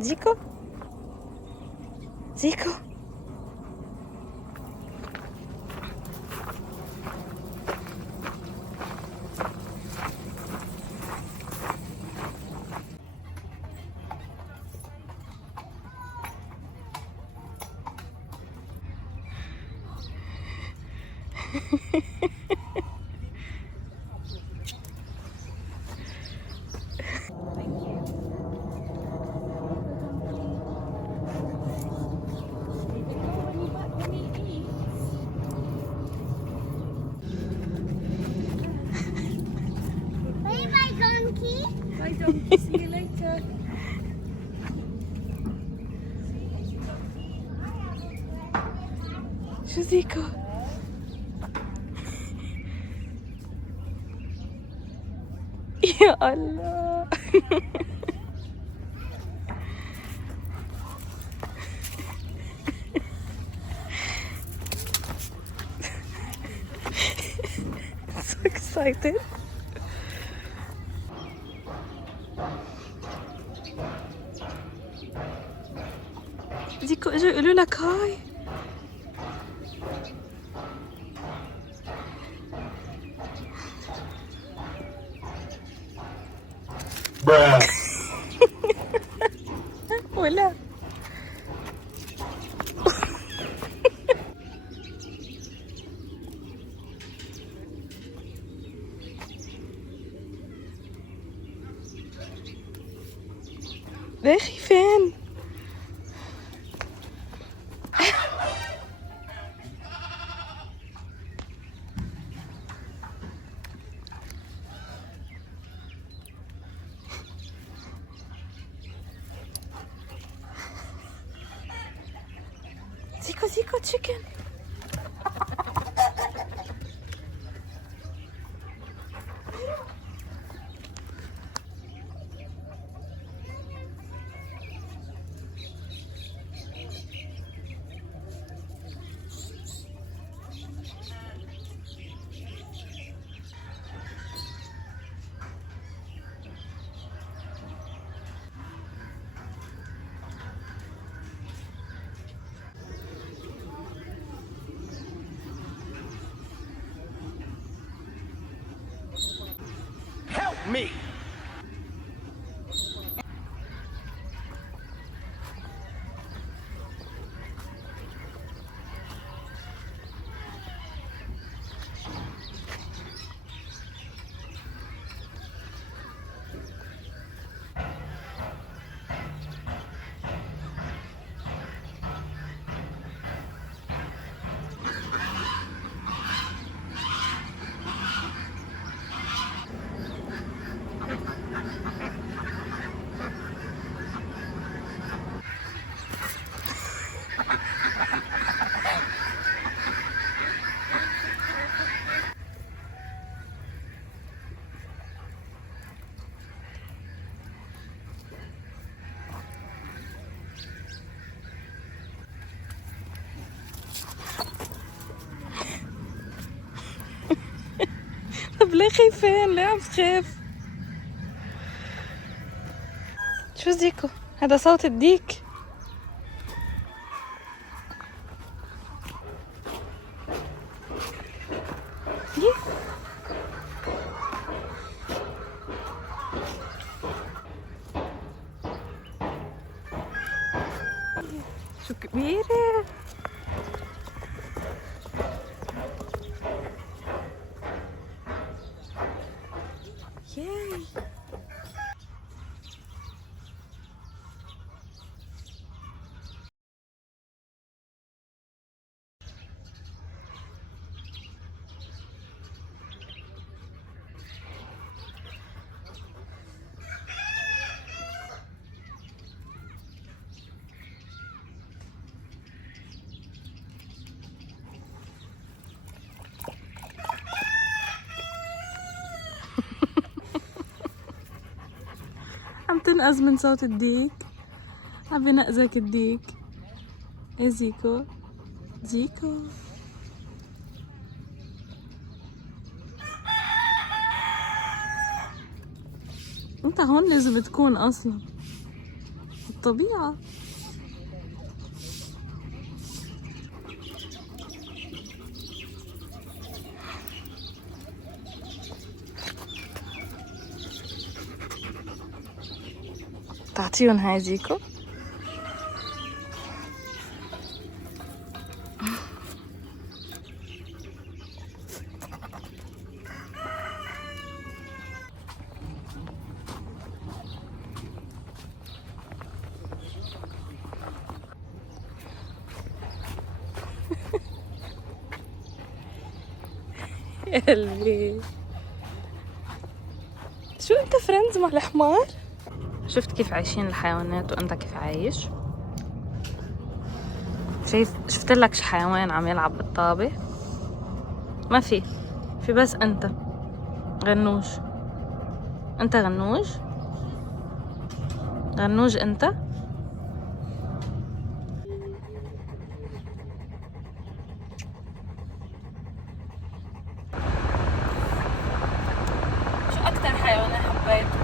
زيكو زيكو. Bye, donkey. See you later. شو زيكو؟ يا الله. So excited. زيكو اجوا يقولوا لك هاي. ولا داخي فين؟ زيكو زيكو تشيكن. Me. طب ليه خايفين؟ ليه عم تخاف؟ شو زيكو؟ هذا صوت الديك. شو كبيرة. ياي. عم تنقز من صوت الديك. عم بنقزك الديك. ايه زيكو زيكو. انت هون لازم تكون اصلا. طبيعة. تعطيهم هاي زيكو. يا قلبي شو انت فريندز مع الحمار؟ شفت كيف عايشين الحيوانات وانت كيف عايش؟ شفت لك حيوان عم يلعب بالطابة؟ ما في بس انت غنوج. انت غنوج انت. شو اكتر حيوان حبيته؟